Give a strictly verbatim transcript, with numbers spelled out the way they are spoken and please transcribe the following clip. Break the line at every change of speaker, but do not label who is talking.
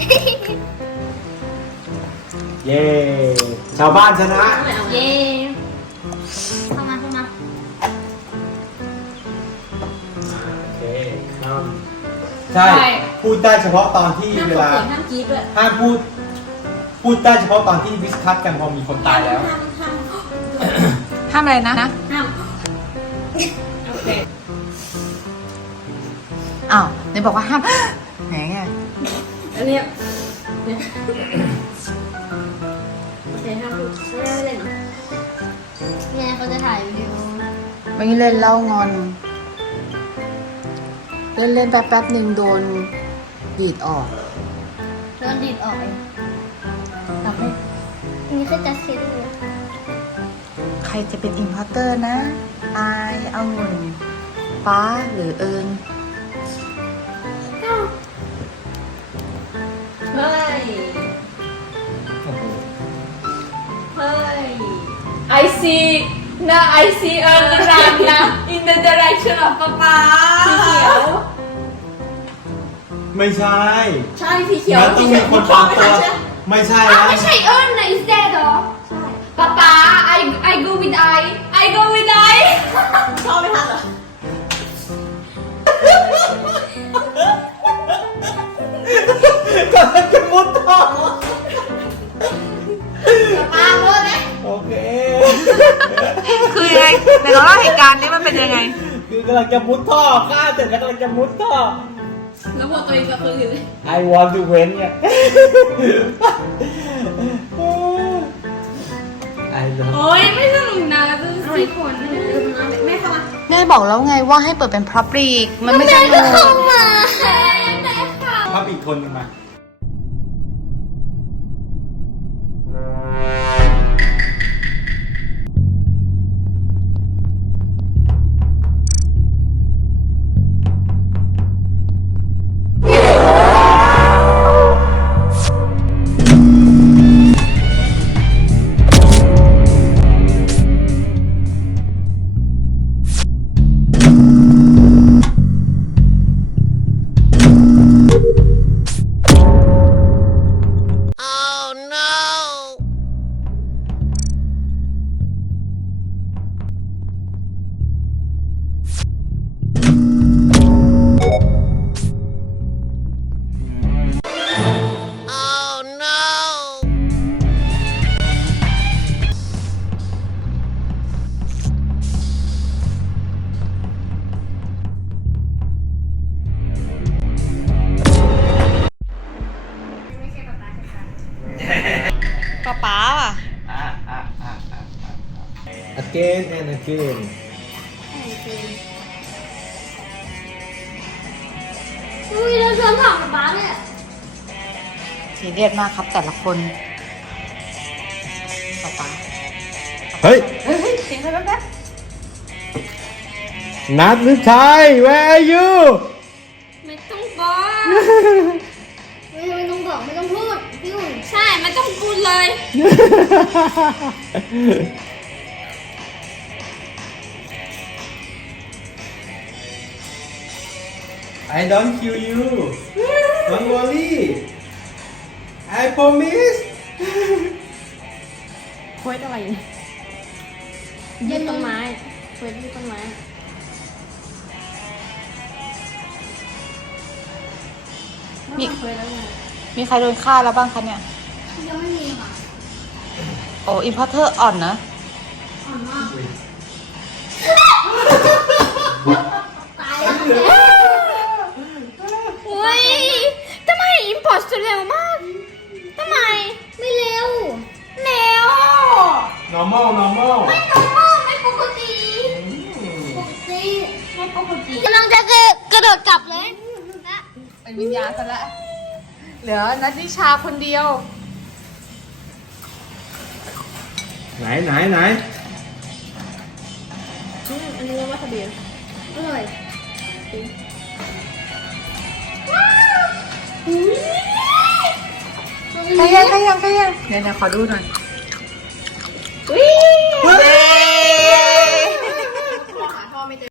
เย้ชาวบ้านชนะ
เย้เข้ามาเข้ามา
โอเคครับใช่พูดได้เฉพาะตอนที่เวลา
ห้ามกรี๊ดด้วย
ห้ามพูดพูดได้เฉพาะตอนที่ดิสคัสกันพอมีคนตายแล้ว
ห้ามห้าม
ห้ามอะไรนะ
ห้ามโอเค
อ้าวไหนบอกว่าห้าม แหมไง
อันนี้เนี่ยโอเคห้ามพูดไม่ได้เล่นเหรอเนี่ยเขาจะถ่ายวิดีโอ
ไม่เล่นเล่างอน เล่นเล่นแป๊บแป๊บหนึ่งโดนดีดออก
โดนดีดออกเองทำให้อันนี้คือจัสติสเลย
ใครจะเป็นอิมพอร์เตอร์นะ อายเอาเงินฟ้าหรือเอิญ
เฮ้ย เฮ้ย
I see now I see a run now in the direction of Papa
สีเขียว
ไม่ใช่
ใช่สีเขียว
แล้วต้องมีคนตามตัวไม่ใช่
อ้าว
นะ
ไม่ใช่เอิญนะ is that เหรอใช่ Papa I I go with I I go with I
ชอบไม่ทันเหรอ
กำลังจะมุดท่อ
ปาโมดเลย
โอเค
คือยังไงในเราเล่าเหตุการณ์นี้มันเป็นยังไง
คือกำลังจะมุดท่อฆ่าเสร็จแล้วกำลังจะมุดท่อ
แล้วพอตัวเองก็คือ
I want to win ไง I love
โอ้ยไม่สนุกนะจะสี่คน
แม่เข้ามา
แม่บอกแล้วไงว่าให้เปิดเป็นพร็อพรีกมันไม่ใช่เลย
เข้ามาแม่ค่ะ
พับอีกคนหนึงมา
ป๊าป๊าอ่ะ
again and again
อุ้ยแล้วเธอถามป๊าเนี่ย
สีเรียสมากครับแต่ละคนป๊าป๊า
เฮ้ย
เฮ้ยเสียงอะไรแป๊บ
นัดหรือชัย where are you
ไม่ต้องบอก
ไม่ไม่ต้องบอกไม่ต้องพูดพี่อุ่น
ใช่ไม่ต้องพูดเลย
I don't kill you don't worry I promise
เควสอะไรยืนต้นไม้เควสยืนต้นไม้
มี
เควสแล้วไง
มีใครโดนฆ่าแล้วบ้างคะเนี่ย
ยังไม่มีค่ะ
โอ้อิมพอร์เตอร์อ่อนนะ
อ่อนมากตายแล้ว
เฮ้ยทำไมอิมพอร์ตเร็วมากทำไม
ไม่เร็ว
เร็ว
normal normal
ไม่ normal ไม่ปกติ
ปกติ
ไม่ปกติ
กำลังจะกระโดดกลับเลยนะ
เป็นวิญญาณซะละเหลือนัทนิชาคนเดียว
ไหนไหนไหน
อืมอันนี้ว่าทะเบียนอร่อย
ใครยังใครยังใครยังเดี๋ยวเดี๋ยวขอดูหน่อย
วิ่ง
เย้